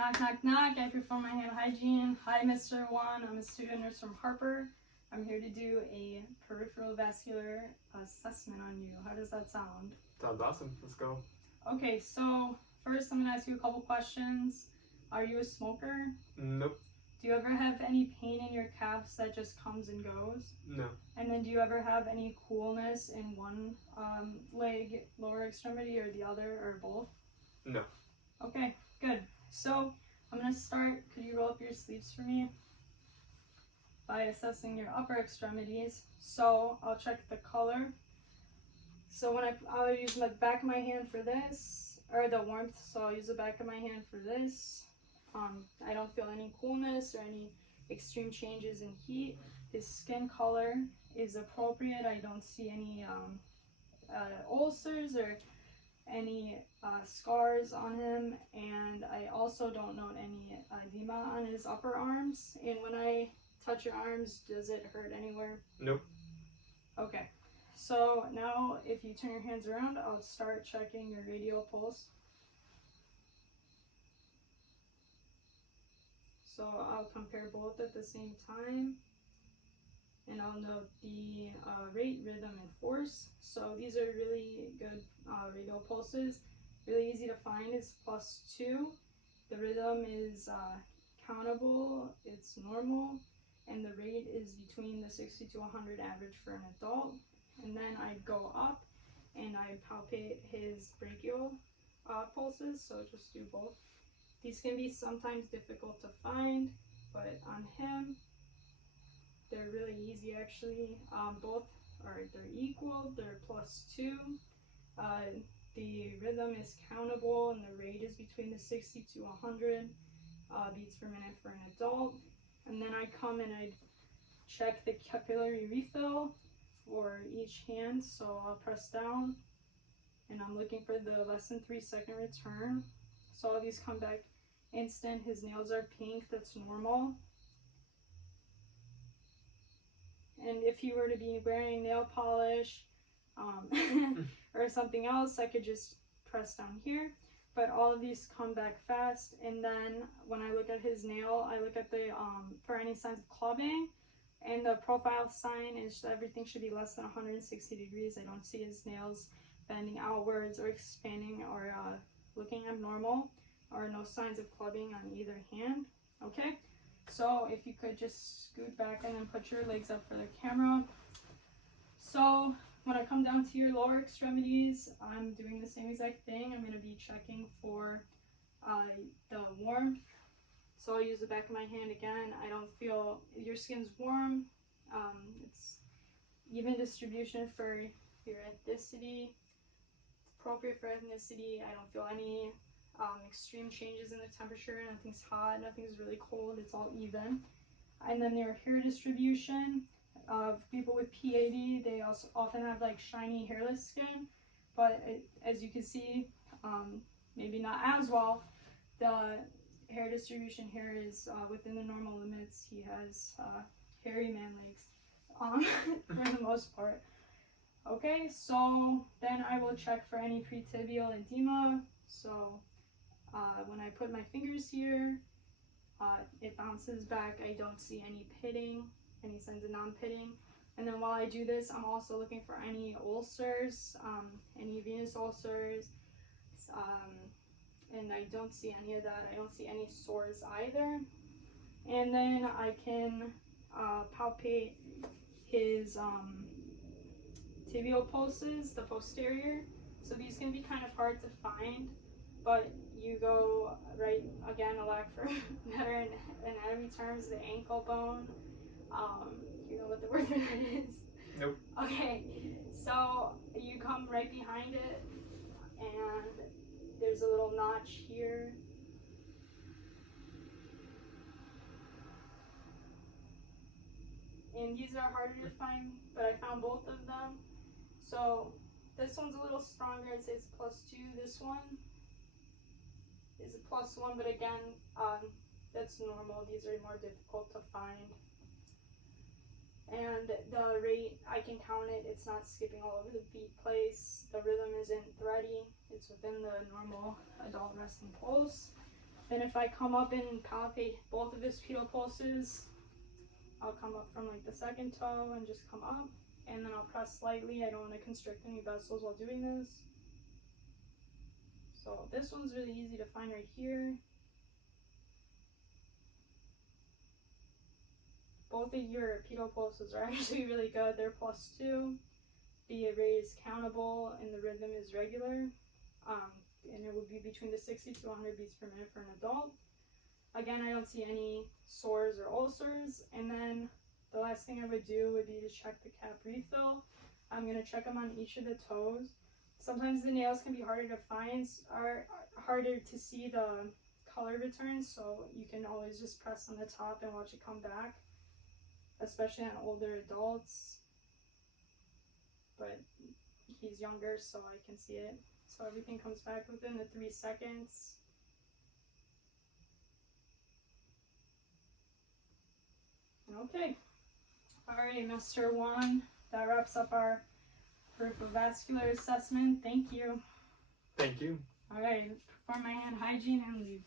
Knock, knock, knock. I perform my hand hygiene. Hi, Mr. Wan. I'm a student nurse from Harper. I'm here to do a peripheral vascular assessment on you. How does that sound? Sounds awesome. Let's go. Okay, so first I'm going to ask you a couple questions. Are you a smoker? Nope. Do you ever have any pain in your calves that just comes and goes? No. And then do you ever have any coolness in one leg, lower extremity, or the other, or both? No. Okay, good. So I'm going to start. Could you roll up your sleeves for me? By assessing your upper extremities. So I'll check the color. So I'll use the back of my hand for this, or the warmth, so I'll use the back of my hand for this. I don't feel any coolness or any extreme changes in heat. His skin color is appropriate. I don't see any ulcers or any scars on him, and I also don't note any edema on his upper arms. And when I touch your arms, does it hurt anywhere? Nope. Okay. So now if you turn your hands around, I'll start checking your radial pulse. So I'll compare both at the same time, and I'll note the rate, rhythm, and force. So these are really good radial pulses. Really easy to find. It's +2. The rhythm is countable, it's normal, and the rate is between the 60 to 100 average for an adult. And then I go up and I palpate his brachial pulses, so just do both. These can be sometimes difficult to find, but on him, they're really easy actually. Both they're equal, they're +2. The rhythm is countable and the rate is between the 60 to 100 beats per minute for an adult. And then I come and I check the capillary refill for each hand. So I'll press down and I'm looking for the less than 3-second return. So all these come back instant. His nails are pink, that's normal. And if he were to be wearing nail polish or something else, I could just press down here. But all of these come back fast. And then when I look at his nail, I look at the for any signs of clubbing. And the profile sign is everything should be less than 160 degrees. I don't see his nails bending outwards or expanding or looking abnormal, or no signs of clubbing on either hand. Okay, so if you could just scoot back and then put your legs up for the camera. So when I come down to your lower extremities, I'm doing the same exact thing. I'm going to be checking for the warmth. So I'll use the back of my hand again. I don't feel, your skin's warm. It's even distribution for your ethnicity. It's appropriate for ethnicity. I don't feel any extreme changes in the temperature. Nothing's hot, nothing's really cold. It's all even. And then your hair distribution. People with PAD, they also often have like shiny hairless skin, but as you can see, maybe not as well. The hair distribution here is within the normal limits. He has hairy man legs for the most part. Okay, so then I will check for any pretibial edema. So when I put my fingers here, it bounces back. I don't see any pitting, any signs of non-pitting. And then while I do this, I'm also looking for any ulcers, any venous ulcers, and I don't see any of that. I don't see any sores either. And then I can palpate his tibial pulses, the posterior. So these can be kind of hard to find, but you go right, again, a lack for better anatomy terms, the ankle bone. You know what the word for that is? Nope. Okay, so you come right behind it, and there's a little notch here. And these are harder to find, but I found both of them. So this one's a little stronger. I'd say it's +2. This one is a +1, but again, that's normal. These are more difficult to find. And the rate, I can count it. It's not skipping all over the beat place. The rhythm isn't thready. It's within the normal adult resting pulse. Then if I come up and palpate both of his pedal pulses, I'll come up from like the second toe and just come up, and then I'll press slightly. I don't want to constrict any vessels while doing this. So this one's really easy to find right here. Both of your pedal pulses are actually really good. They're +2. The array is countable and the rhythm is regular. And it would be between the 60 to 100 beats per minute for an adult. Again, I don't see any sores or ulcers. And then the last thing I would do would be to check the cap refill. I'm going to check them on each of the toes. Sometimes the nails can be harder to find, are harder to see the color returns, so you can always just press on the top and watch it come back, especially on older adults. But he's younger, so I can see it. So everything comes back within the 3 seconds. Okay. Alright, Mr. Juan, that wraps up our peripheral vascular assessment. Thank you. Thank you. Alright, perform my hand hygiene and leave.